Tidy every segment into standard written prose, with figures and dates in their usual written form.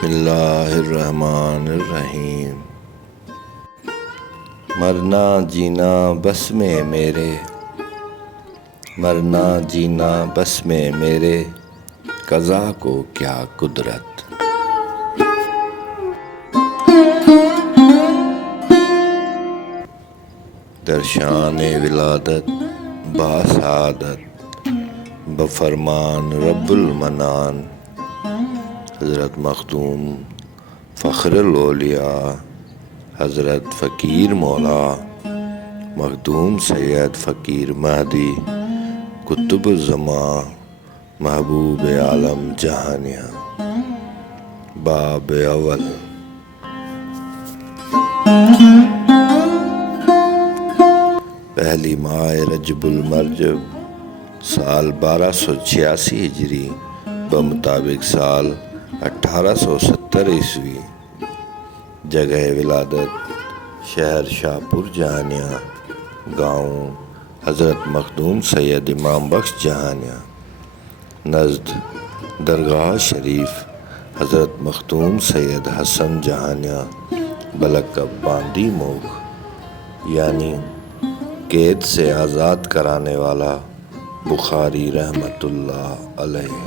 بسم اللہ الرحمن الرحیم۔ مرنا جینا بس میں میرے، مرنا جینا بس میں میرے، قضا کو کیا قدرت۔ درشان ولادت باسعادت بفرمان رب المنان، حضرت مخدوم فخر الاولیاء حضرت فقیر مولا مخدوم سید فقیر مہدی قطب الزمان محبوب عالم جہانیاں۔ باب اول۔ پہلی ماہ رجب المرجب سال 1286 ہجری بمطابق سال 1870 عیسوی۔ جگہ ولادت شہر شاہپور جہانیاں، گاؤں حضرت مخدوم سید امام بخش جہانیاں، نزد درگاہ شریف حضرت مخدوم سید حسن جہانیاں بلقب باندی موخ، یعنی قید سے آزاد کرانے والا بخاری رحمۃ اللہ علیہ۔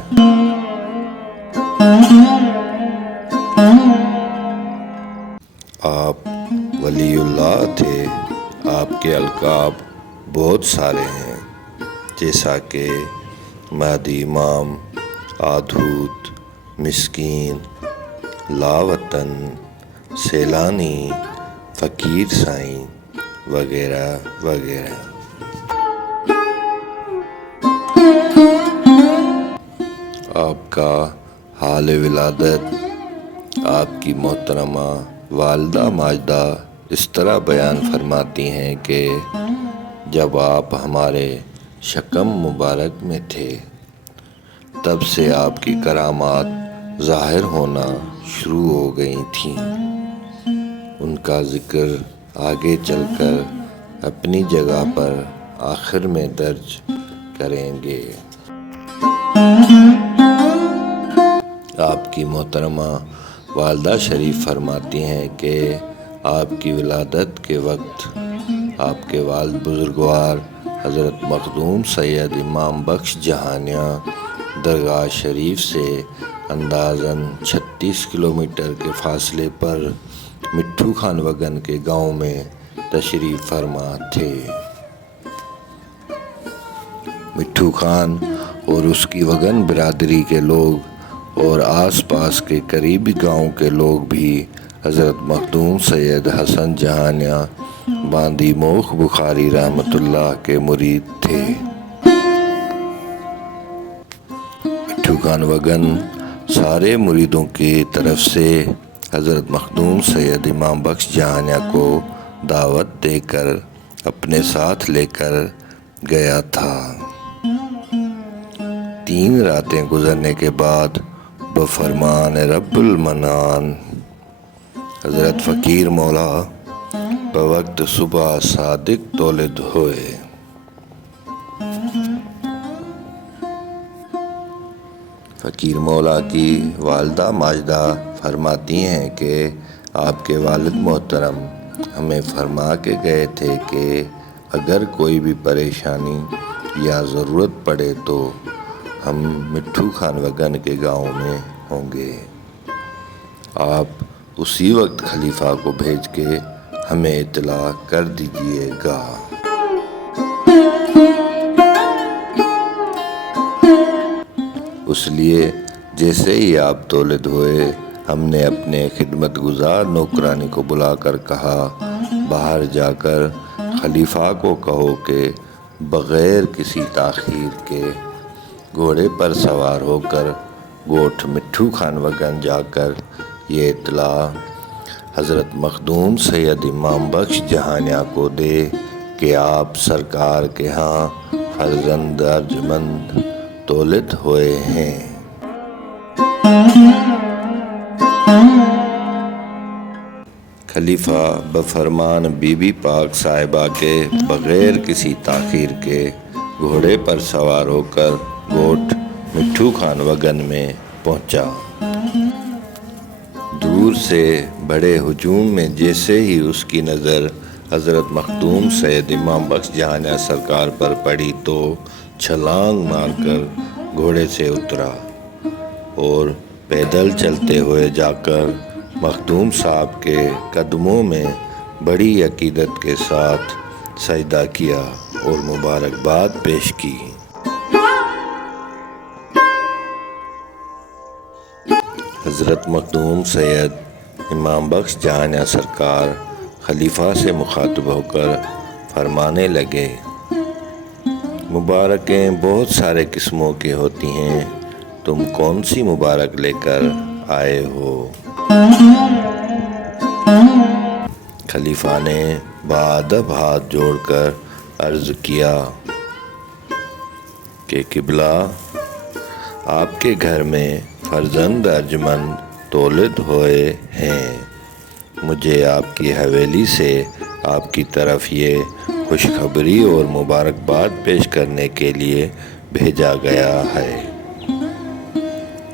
آپ ولی اللہ تھے۔ آپ کے القاب بہت سارے ہیں، جیسا کہ مہدی امام، آدھوت، مسکین، لاوطن، سیلانی، فقیر سائیں وغیرہ وغیرہ۔ آپ کا حال ولادت آپ کی محترمہ والدہ ماجدہ اس طرح بیان فرماتی ہیں کہ جب آپ ہمارے شکم مبارک میں تھے، تب سے آپ کی کرامات ظاہر ہونا شروع ہو گئی تھیں۔ ان کا ذکر آگے چل کر اپنی جگہ پر آخر میں درج کریں گے۔ آپ کی محترمہ والدہ شریف فرماتی ہیں کہ آپ کی ولادت کے وقت آپ کے والد بزرگوار حضرت مخدوم سید امام بخش جہانیاں درگاہ شریف سے اندازاً 36 کلومیٹر کے فاصلے پر مٹھو خان وگن کے گاؤں میں تشریف فرما تھے۔ مٹھو خان اور اس کی وگن برادری کے لوگ اور آس پاس کے قریبی گاؤں کے لوگ بھی حضرت مخدوم سید حسن جہانیاں باندی موخ بخاری رحمۃ اللہ کے مرید تھے۔ مٹھو خان وگن سارے مریدوں کی طرف سے حضرت مخدوم سید امام بخش جہانیاں کو دعوت دے کر اپنے ساتھ لے کر گیا تھا۔ 3 راتیں گزرنے کے بعد بفرمان رب المنان حضرت فقیر مولا بوقت صبح صادق تولد ہوئے۔ فقیر مولا کی والدہ ماجدہ فرماتی ہیں کہ آپ کے والد محترم ہمیں فرما کے گئے تھے کہ اگر کوئی بھی پریشانی یا ضرورت پڑے تو ہم مٹھو خان وگن کے گاؤں میں ہوں گے۔ آپ اسی وقت خلیفہ کو بھیج کے ہمیں اطلاع کر دیجیے گا۔ اس لیے جیسے ہی آپ تولد ہوئے، ہم نے اپنے خدمت گزار نوکرانی کو بلا کر کہا، باہر جا کر خلیفہ کو کہو کہ بغیر کسی تاخیر کے گھوڑے پر سوار ہو کر گوٹھ مٹھو خان وگن جا کر یہ اطلاع حضرت مخدوم سید امام بخش جہانیاں کو دے کہ آپ سرکار کے ہاں فرزند ارجمند تولد ہوئے ہیں۔ خلیفہ بفرمان بی بی پاک صاحبہ کے بغیر کسی تاخیر کے گھوڑے پر سوار ہو کر گوٹھ مٹھو خان وگن میں پہنچا۔ دور سے بڑے ہجوم میں جیسے ہی اس کی نظر حضرت مخدوم سید امام بخش جہانیاں سرکار پر پڑی تو چھلانگ مار کر گھوڑے سے اترا اور پیدل چلتے ہوئے جا کر مخدوم صاحب کے قدموں میں بڑی عقیدت کے ساتھ سجدہ کیا اور مبارکباد پیش کی۔ حضرت مخدوم سید امام بخش جہانیاں سرکار خلیفہ سے مخاطب ہو کر فرمانے لگے، مبارکیں بہت سارے قسموں کی ہوتی ہیں، تم کون سی مبارک لے کر آئے ہو؟ خلیفہ نے بادب ہاتھ جوڑ کر عرض کیا کہ قبلہ، آپ کے گھر میں فرزند ارجمند تولد ہوئے ہیں، مجھے آپ کی حویلی سے آپ کی طرف یہ خوشخبری اور مبارکباد پیش کرنے کے لیے بھیجا گیا ہے،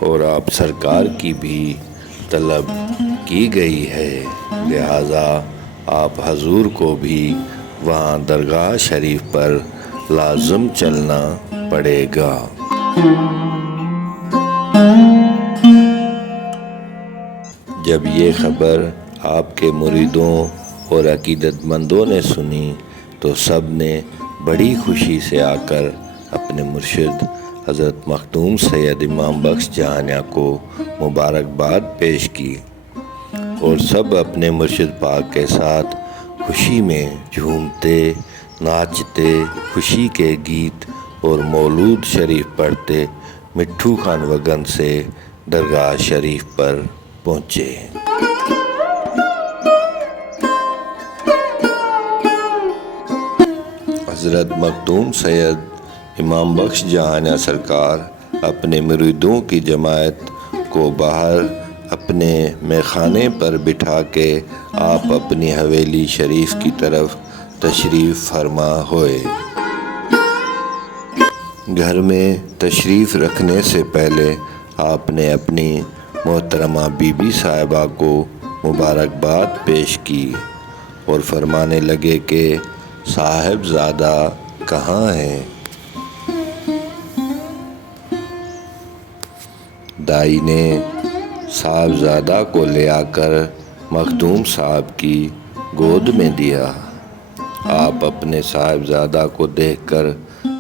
اور آپ سرکار کی بھی طلب کی گئی ہے، لہٰذا آپ حضور کو بھی وہاں درگاہ شریف پر لازم چلنا پڑے گا۔ جب یہ خبر آپ کے مریدوں اور عقیدت مندوں نے سنی تو سب نے بڑی خوشی سے آ کر اپنے مرشد حضرت مخدوم سید امام بخش جہانیاں کو مبارکباد پیش کی، اور سب اپنے مرشد پاک کے ساتھ خوشی میں جھومتے ناچتے، خوشی کے گیت اور مولود شریف پڑھتے مٹھو خان وگن سے درگاہ شریف پر پہنچے۔ حضرت مخدوم سید امام بخش جہانیاں سرکار اپنے مریدوں کی جماعت کو باہر اپنے میخانے پر بٹھا کے آپ اپنی حویلی شریف کی طرف تشریف فرما ہوئے۔ گھر میں تشریف رکھنے سے پہلے آپ نے اپنی محترمہ بی بی صاحبہ کو مبارکباد پیش کی اور فرمانے لگے کہ صاحبزادہ کہاں ہیں؟ دائی نے صاحبزادہ کو لے آ کر مخدوم صاحب کی گود میں دیا۔ آپ اپنے صاحبزادہ کو دیکھ کر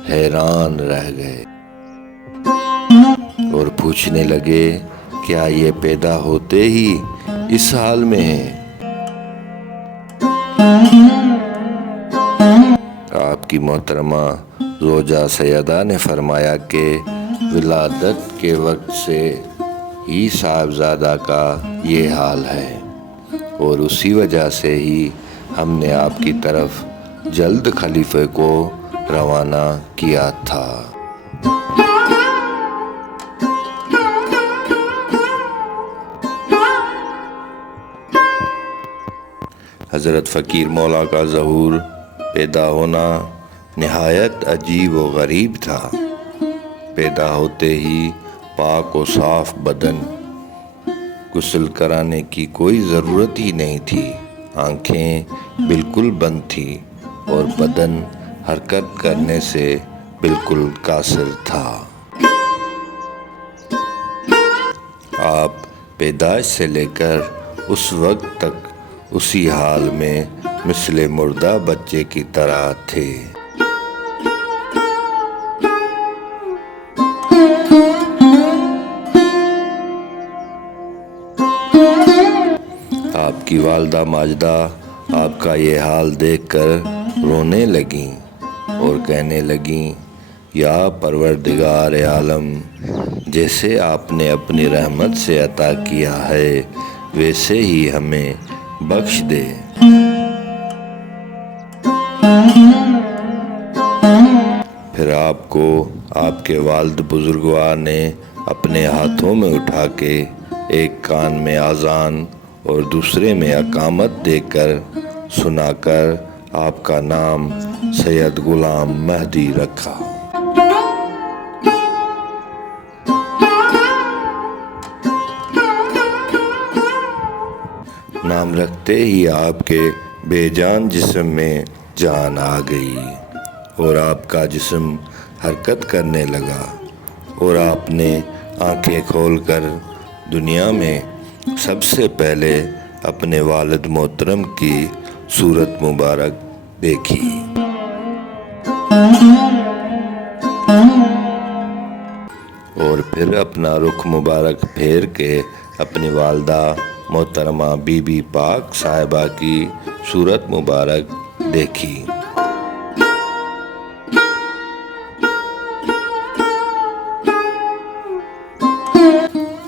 حیران رہ گئے اور پوچھنے لگے، کیا یہ پیدا ہوتے ہی اس حال میں ہیں؟ آپ کی محترمہ زوجہ سیدہ نے فرمایا کہ ولادت کے وقت سے ہی صاحبزادہ کا یہ حال ہے، اور اسی وجہ سے ہی ہم نے آپ کی طرف جلد خلیفے کو روانہ کیا تھا۔ حضرت فقیر مولا کا ظہور پیدا ہونا نہایت عجیب و غریب تھا۔ پیدا ہوتے ہی پاک و صاف بدن، غسل کرانے کی کوئی ضرورت ہی نہیں تھی، آنکھیں بالکل بند تھیں اور بدن حرکت کرنے سے بالکل قاصر تھا۔ آپ پیدائش سے لے کر اس وقت تک اسی حال میں مثل مردہ بچے کی طرح تھے۔ آپ کی والدہ ماجدہ آپ کا یہ حال دیکھ کر رونے لگیں اور کہنے لگیں، یا پروردگار عالم، جیسے آپ نے اپنی رحمت سے عطا کیا ہے ویسے ہی ہمیں بخش دے۔ پھر آپ کو آپ کے والد بزرگوار نے اپنے ہاتھوں میں اٹھا کے ایک کان میں اذان اور دوسرے میں اقامت دے کر سنا کر آپ کا نام سید غلام مہدی رکھا۔ قدم رکھتے ہی آپ کے بے جان جسم میں جان آ گئی اور آپ کا جسم حرکت کرنے لگا اور آپ نے آنکھیں کھول کر دنیا میں سب سے پہلے اپنے والد محترم کی صورت مبارک دیکھی۔ اور پھر اپنا رخ مبارک پھیر کے اپنی والدہ محترمہ بی بی پاک صاحبہ کی صورت مبارک دیکھی۔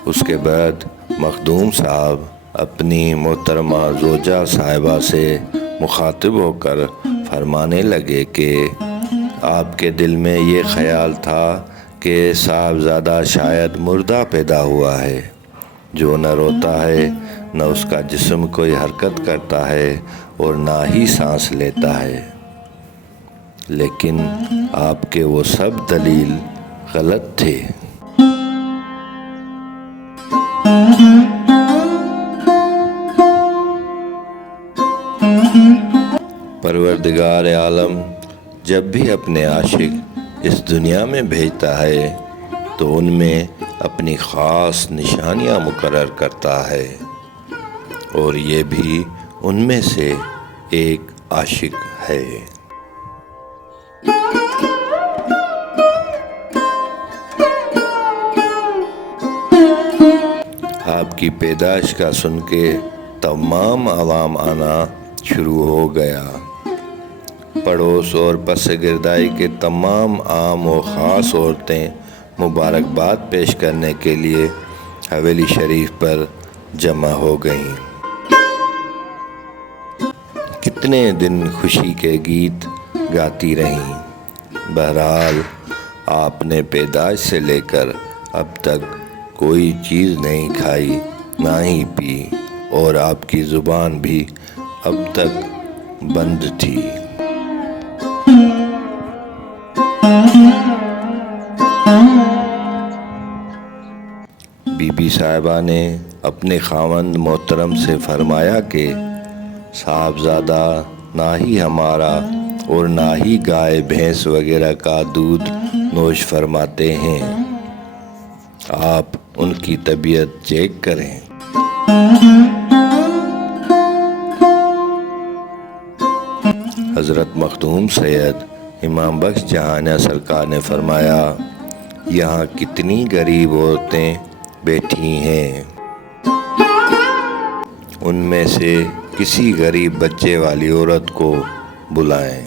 اس کے بعد مخدوم صاحب اپنی محترمہ زوجہ صاحبہ سے مخاطب ہو کر فرمانے لگے کہ آپ کے دل میں یہ خیال تھا کہ صاحبزادہ شاید مردہ پیدا ہوا ہے، جو نہ روتا ہے، نہ اس کا جسم کوئی حرکت کرتا ہے اور نہ ہی سانس لیتا ہے، لیکن آپ کے وہ سب دلیل غلط تھے۔ پروردگار عالم جب بھی اپنے عاشق اس دنیا میں بھیجتا ہے تو ان میں اپنی خاص نشانیاں مقرر کرتا ہے، اور یہ بھی ان میں سے ایک عاشق ہے۔ آپ کی پیدائش کا سن کے تمام عوام آنا شروع ہو گیا۔ پڑوس اور پس گردائی کے تمام عام و خاص عورتیں مبارکباد پیش کرنے کے لیے حویلی شریف پر جمع ہو گئیں۔ کتنے دن خوشی کے گیت گاتی رہیں۔ بہرحال آپ نے پیدائش سے لے کر اب تک کوئی چیز نہیں کھائی، نہ ہی پی، اور آپ کی زبان بھی اب تک بند تھی۔ بی بی صاحبہ نے اپنے خاوند محترم سے فرمایا کہ صاحبزادہ نہ ہی ہمارا اور نہ ہی گائے بھینس وغیرہ کا دودھ نوش فرماتے ہیں، آپ ان کی طبیعت چیک کریں۔ حضرت مخدوم سید امام بخش جہانیاں سرکار نے فرمایا، یہاں کتنی غریب عورتیں بیٹھی ہیں، ان میں سے کسی غریب بچے والی عورت کو بلائیں۔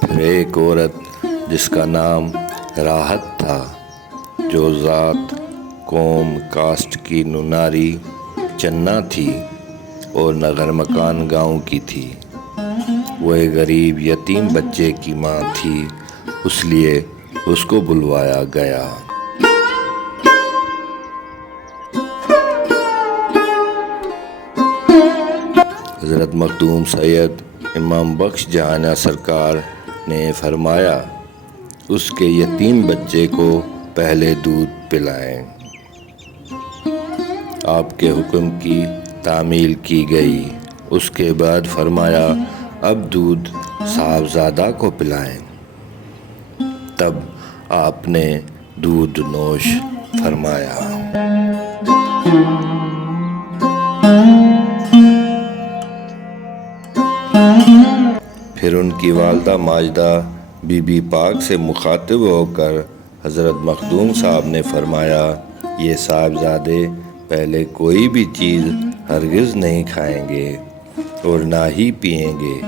پھر ایک عورت جس کا نام راحت تھا، جو ذات قوم کاسٹ کی نناری چنا تھی اور نگر مکان گاؤں کی تھی، وہ ایک غریب یتیم بچے کی ماں تھی، اس لیے اس کو بلوایا گیا۔ حضرت مخدوم سید امام بخش جہانیاں سرکار نے فرمایا، اس کے یتیم بچے کو پہلے دودھ پلائیں۔ آپ کے حکم کی تعمیل کی گئی۔ اس کے بعد فرمایا، اب دودھ صاحبزادہ کو پلائیں۔ تب آپ نے دودھ نوش فرمایا۔ پھر ان کی والدہ ماجدہ بی بی پاک سے مخاطب ہو کر حضرت مخدوم صاحب نے فرمایا، یہ صاحبزادے پہلے کوئی بھی چیز ہرگز نہیں کھائیں گے اور نہ ہی پئیں گے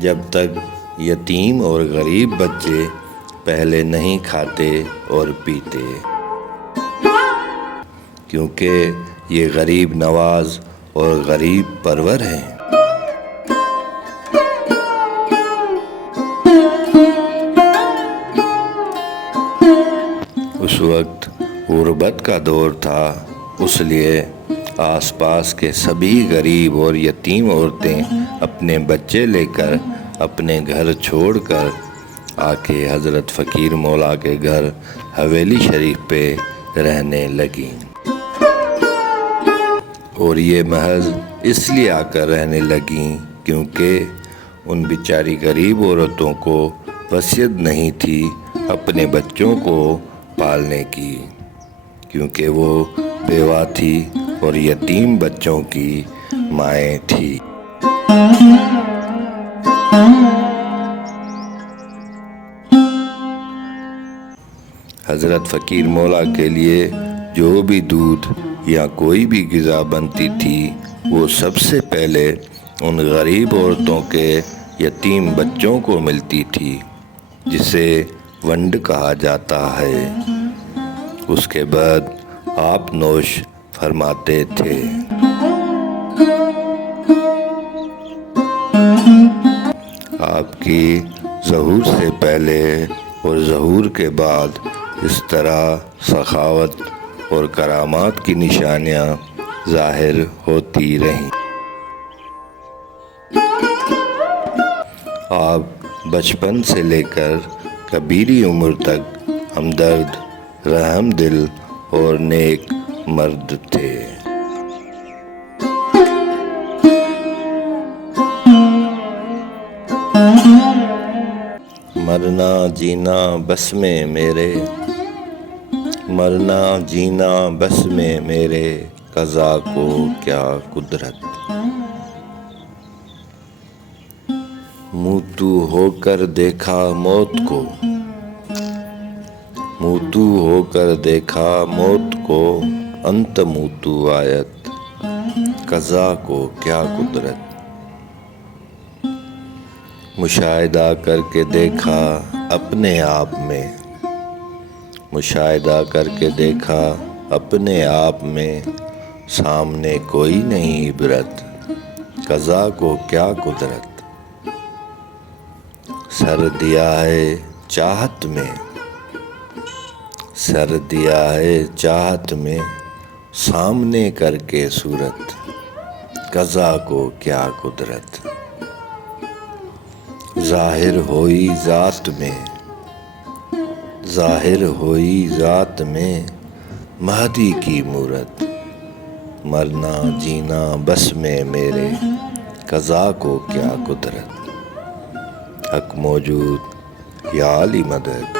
جب تک یتیم اور غریب بچے پہلے نہیں کھاتے اور پیتے، کیونکہ یہ غریب نواز اور غریب پرور ہیں۔ اس وقت غربت کا دور تھا، اس لیے آس پاس کے سبھی غریب اور یتیم عورتیں اپنے بچے لے کر، اپنے گھر چھوڑ کر آ کے حضرت فقیر مولا کے گھر حویلی شریف پہ رہنے لگیں، اور یہ محض اس لیے آ کر رہنے لگیں کیونکہ ان بیچاری غریب عورتوں کو وصیت نہیں تھی اپنے بچوں کو پالنے کی، کیونکہ وہ بیوہ تھی اور یتیم بچوں کی مائیں تھی۔ حضرت فقیر مولا کے لیے جو بھی دودھ یا کوئی بھی غذا بنتی تھی وہ سب سے پہلے ان غریب عورتوں کے یتیم بچوں کو ملتی تھی، جسے ونڈ کہا جاتا ہے۔ اس کے بعد آپ نوش فرماتے تھے۔ آپ کی ظہور سے پہلے اور ظہور کے بعد اس طرح سخاوت اور کرامات کی نشانیاں ظاہر ہوتی رہیں۔ آپ بچپن سے لے کر کبیری عمر تک ہمدرد، رحم دل اور نیک مرد تھے۔ مرنا جینا بس میں میرے، مرنا جینا بس میں میرے، قضا کو کیا قدرت۔ منہ تو ہو کر دیکھا موت کو، منہ تو ہو کر دیکھا موت کو، انت منہ تو آیت، قضا کو کیا قدرت۔ مشاہدہ کر کے دیکھا اپنے آپ میں، مشاہدہ کر کے دیکھا اپنے آپ میں، سامنے کوئی نہیں عبرت، قضا کو کیا قدرت۔ سر دیا ہے چاہت میں، سر دیا ہے چاہت میں، سامنے کر کے صورت، قضا کو کیا قدرت۔ ظاہر ہوئی ذات میں، ظاہر ہوئی ذات میں، مہدی کی مورت، مرنا جینا بس میں میرے، قضا کو کیا قدرت۔ حق موجود یا علی مدد۔